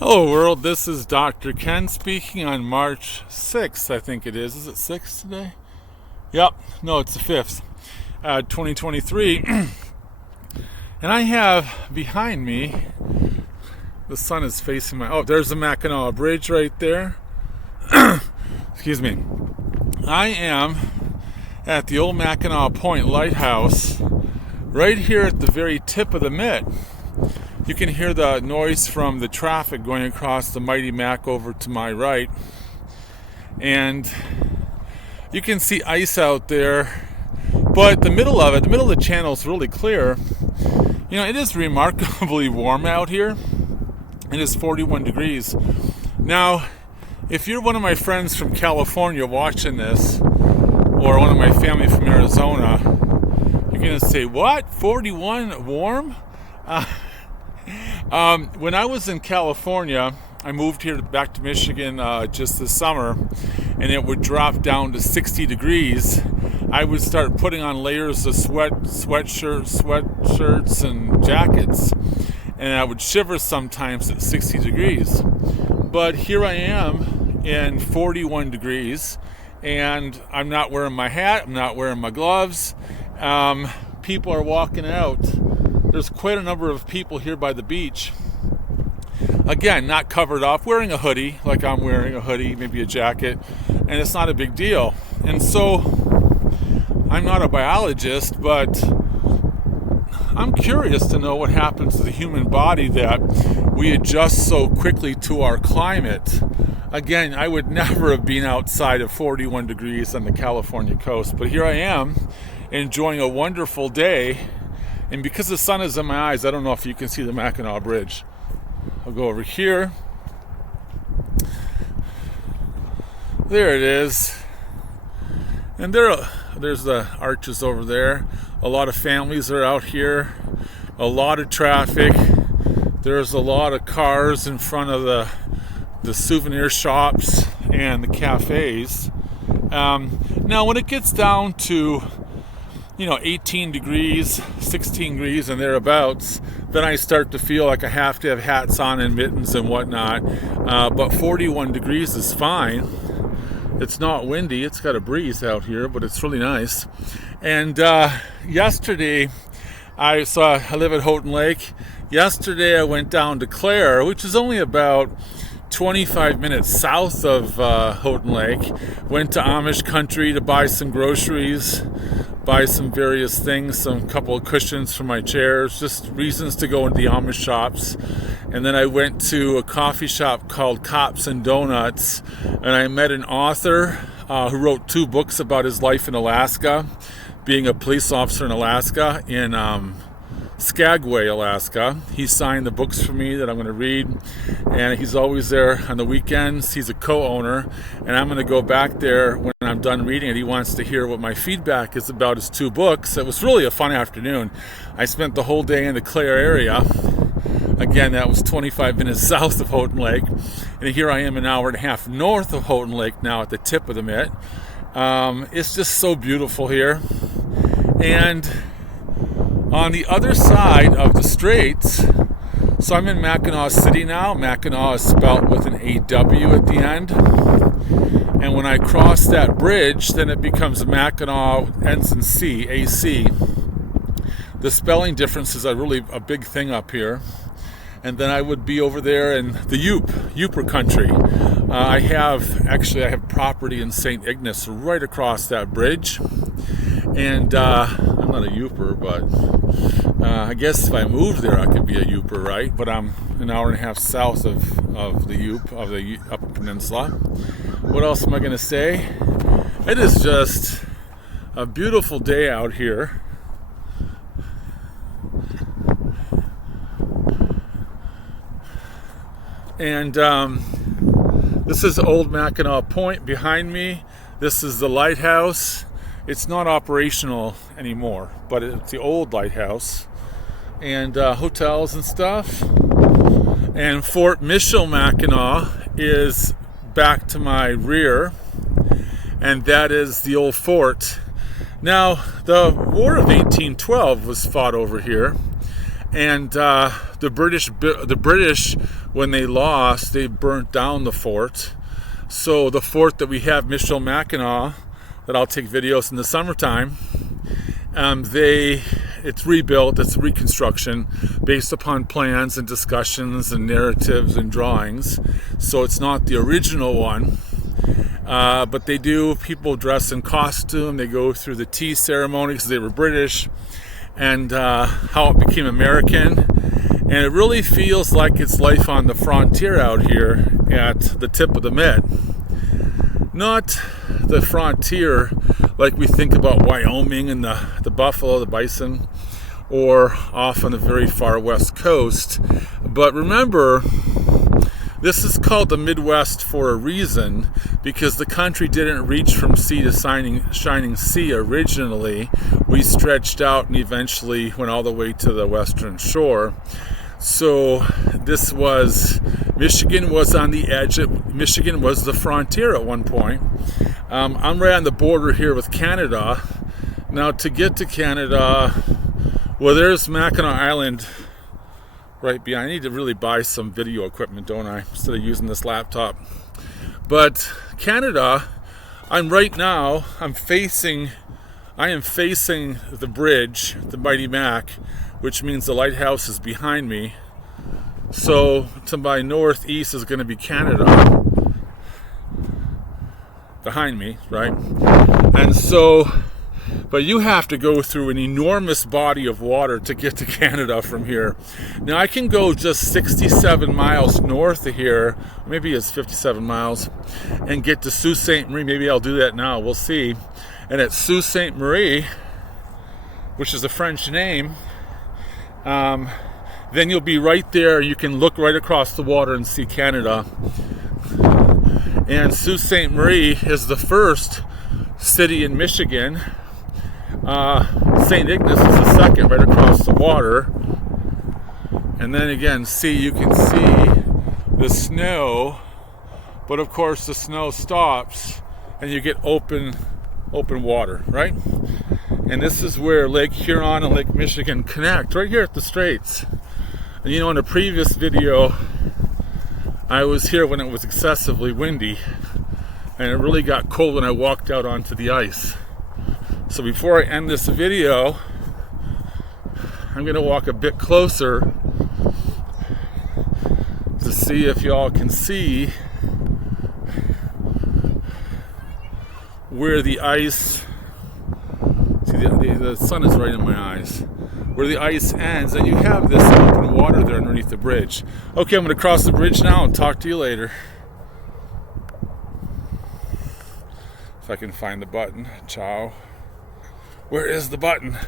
Hello world, this is Dr. Ken speaking on March 6th, I think it is. Is it 6th today? Yep, no, it's the 5th, 2023. And I have behind me, the sun is facing there's the Mackinaw Bridge right there. Excuse me. I am at the old Mackinaw Point Lighthouse, right here at the very tip of the Mitt. You can hear the noise from the traffic going across the mighty Mac over to my right. And you can see ice out there. But the middle of the channel is really clear. You know, it is remarkably warm out here. It is 41 degrees. Now, if you're one of my friends from California watching this, or one of my family from Arizona, you're going to say, what? 41 warm? When I was in California, I moved here back to Michigan just this summer, and it would drop down to 60 degrees. I would start putting on layers of sweatshirts and jackets, and I would shiver sometimes at 60 degrees. But here I am in 41 degrees, and I'm not wearing my hat, I'm not wearing my gloves. People are walking out. There's quite a number of people here by the beach. Again, not covered up, wearing a hoodie, like I'm wearing a hoodie, maybe a jacket, and it's not a big deal. And so, I'm not a biologist, but I'm curious to know what happens to the human body that we adjust so quickly to our climate. Again, I would never have been outside of 41 degrees on the California coast, but here I am, enjoying a wonderful day. And because the sun is in my eyes, I don't know if you can see the Mackinaw Bridge. I'll go over here. There it is. And there's the arches over there. A lot of families are out here. A lot of traffic. There's a lot of cars in front of the souvenir shops and the cafes. Now, when it gets down to 18 degrees, 16 degrees and thereabouts, then I start to feel like I have to have hats on and mittens and whatnot. But 41 degrees is fine. It's not windy. It's got a breeze out here, but it's really nice. And yesterday, I live at Houghton Lake. Yesterday, I went down to Clare, which is only about 25 minutes south of Houghton Lake. Went to Amish country to buy some groceries, buy some various things, some couple of cushions for my chairs, just reasons to go into the Amish shops. And then I went to a coffee shop called Cops and Donuts, and I met an author who wrote 2 books about his life in Alaska, being a police officer in Alaska, in Skagway, Alaska. He signed the books for me that I'm going to read, and he's always there on the weekends. He's a co-owner, and I'm going to go back there when I'm done reading it. He wants to hear what my feedback is about his 2 books. It was really a fun afternoon. I spent the whole day in the Clare area. Again, that was 25 minutes south of Houghton Lake, and here I am an hour and a half north of Houghton Lake now at the tip of the Mitt. It's just so beautiful here. And on the other side of the straits, so I'm in Mackinaw City now. Mackinaw is spelt with an AW at the end. And when I cross that bridge, then it becomes Mackinaw, ends in C, AC. The spelling differences are really a big thing up here. And then I would be over there in the Yooper country. I have property in St. Ignace right across that bridge. And I'm not a Yooper, but I guess if I moved there, I could be a Yooper, right? But I'm an hour and a half south of the Upper Peninsula. What else am I going to say? It is just a beautiful day out here. And this is Old Mackinaw Point behind me. This is the lighthouse. It's not operational anymore, but it's the old lighthouse. And hotels and stuff. And Fort Michilimackinac is back to my rear. And that is the old fort. Now, the War of 1812 was fought over here. And the British, when they lost, they burnt down the fort. So the fort that we have, Michilimackinac, that I'll take videos in the summertime, it's rebuilt, it's reconstruction based upon plans and discussions and narratives and drawings. So it's not the original one, but people dress in costume, they go through the tea ceremony because they were British, and how it became American. And it really feels like it's life on the frontier out here at the tip of the Mid. Not the frontier like we think about Wyoming and the buffalo, the bison, or off on the very far west coast. But remember, this is called the Midwest for a reason, because the country didn't reach from sea to shining sea originally. We stretched out and eventually went all the way to the western shore. So Michigan was on the edge. Michigan was the frontier at one point. I'm right on the border here with Canada. Now, to get to Canada, well, there's Mackinac Island right behind. I need to really buy some video equipment, don't I, instead of using this laptop. But Canada, I am facing the bridge, the Mighty Mac, which means the lighthouse is behind me. So to my northeast is going to be Canada behind me, right? And so, but you have to go through an enormous body of water to get to Canada from here. Now I can go just 67 miles north of here, maybe it's 57 miles, and get to Sault Ste. Marie. Maybe I'll do that now, we'll see. And at Sault Ste. Marie, which is a French name, then you'll be right there. You can look right across the water and see Canada. And Sault Ste. Marie is the first city in Michigan. St. Ignace is the second, right across the water. And then again, you can see the snow, but of course the snow stops and you get open water, right? And this is where Lake Huron and Lake Michigan connect, right here at the Straits. And in a previous video, I was here when it was excessively windy, and it really got cold when I walked out onto the ice. So before I end this video, I'm going to walk a bit closer to see if y'all can see where the ice, the sun is right in my eyes, where the ice ends, and you have this open water there underneath the bridge. Okay, I'm going to cross the bridge now and talk to you later. If I can find the button. Ciao. Where is the button?